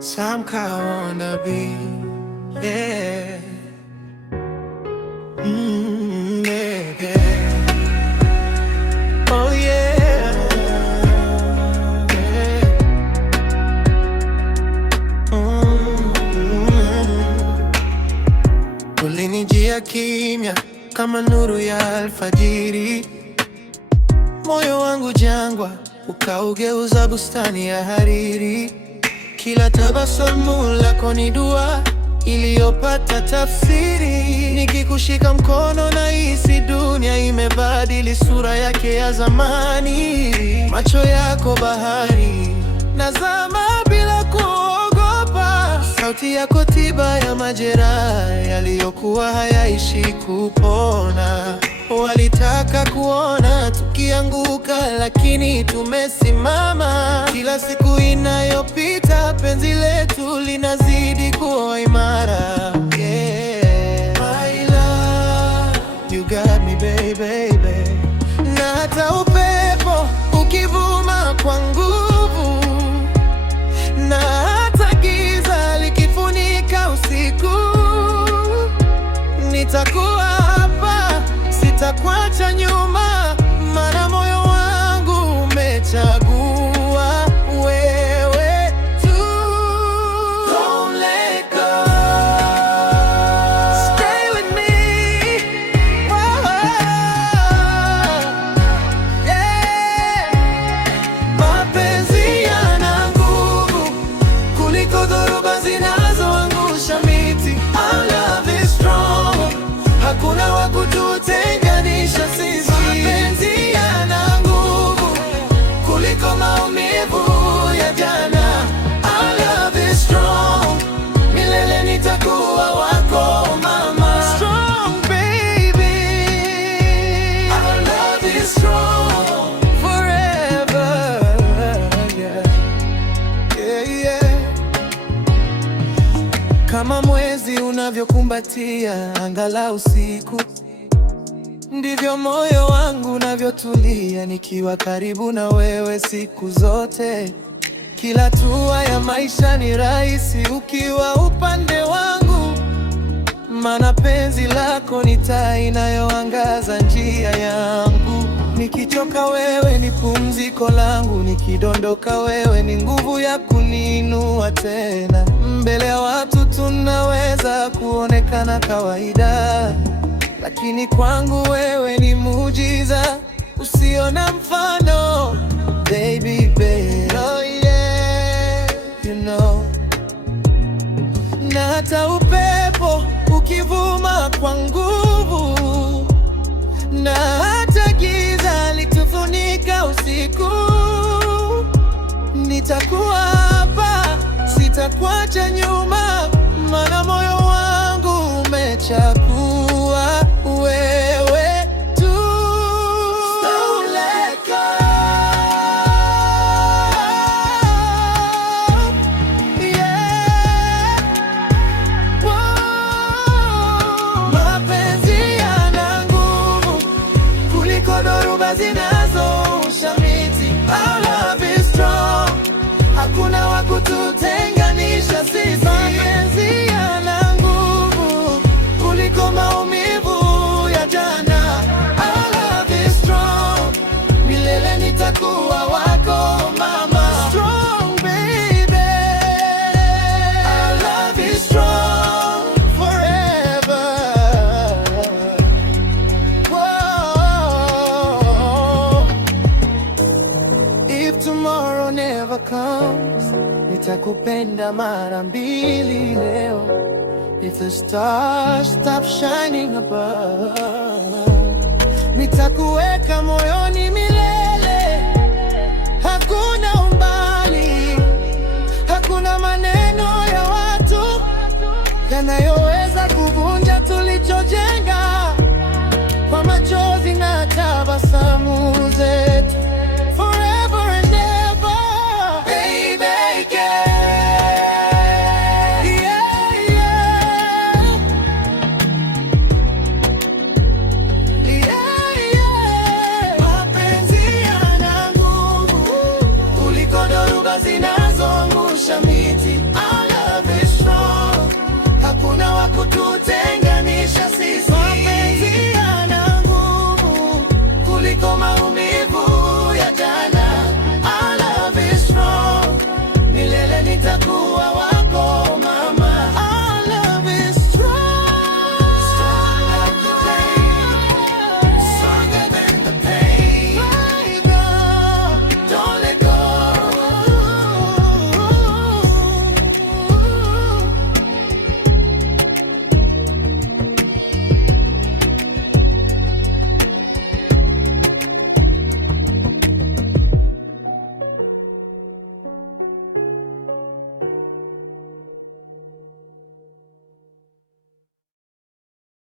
some kind I wanna be, yeah. Yeah. Oh yeah, yeah. Ulinijia kimya kama nuru ya alfajiri, moyo wangu jangwa ukaugeuza bustani ya hariri. Kila tabasamu lako ni dua iliyopata tafsiri. Nikikushika mkono nahisi dunia imebadili sura yake ya zamani. Macho yako bahari, nazama bila kuogopa. Sauti yako tiba ya majeraha yaliyokuwa hayaishi kupona. Walitaka kuona tukianguka, lakini tumesimama. Kila siku inayopita penzi letu linazidi kuwa imara, yeah. My love, you got me baby. Na hata upepo ukivuma kwa nguvu, na hata giza likifunika usiku, nitakuwa hapa, sitakuacha nyuma, maana moyo wangu umechagua wewe tu. Don't let go, stay with me. Whoa, yeah. Mapenzi yana nguvu kuliko dhoruba zinazoangusha miti. Our love is strong, hakuna wa kututenganisha sisi. Mapenzi yana nguvu kuliko maumivu ya jana. Our love is strong, milele nitakuwa wako mama. Strong baby, our love is strong forever, yeah. Yeah, yeah. Kama mwezi unavyokumbatia angalau usiku, ndivyo moyo wangu unavyotulia nikiwa karibu na wewe siku zote. Kila hatua ya maisha ni rahisi ukiwa upande wangu, maana penzi lako ni taa inayoangaza njia yangu. Nikichoka wewe ni pumziko langu, nikidondoka wewe ni nguvu ya kuniinua tena. Mbele ya watu tunaweza kuonekana kawaida, lakini kwangu wewe ni muujiza usio na mfano. Baby, baby, oh yeah, you know. Na hata upepo ukivuma kwa nguvu, na hata giza litufunika usiku, nitakuwa hapa, sitakuacha nyuma, maana moyo wangu umechagua wewe tu. Don't let go, yeah. Whoa. Mapenzi yana nguvu kuliko dhoruba zinazousha miti. Our love is strong, hakuna wa kututenganisha sisi. Mapenzi yana nguvu kuliko maumivu ya jana. Our love is strong, milele nitakuwa wako mama. Strong baby, our love is strong forever. Whoa. If tomorrow never comes, nitakupenda mara mbili leo. If the stars stop shining above, nitakuweka moyoni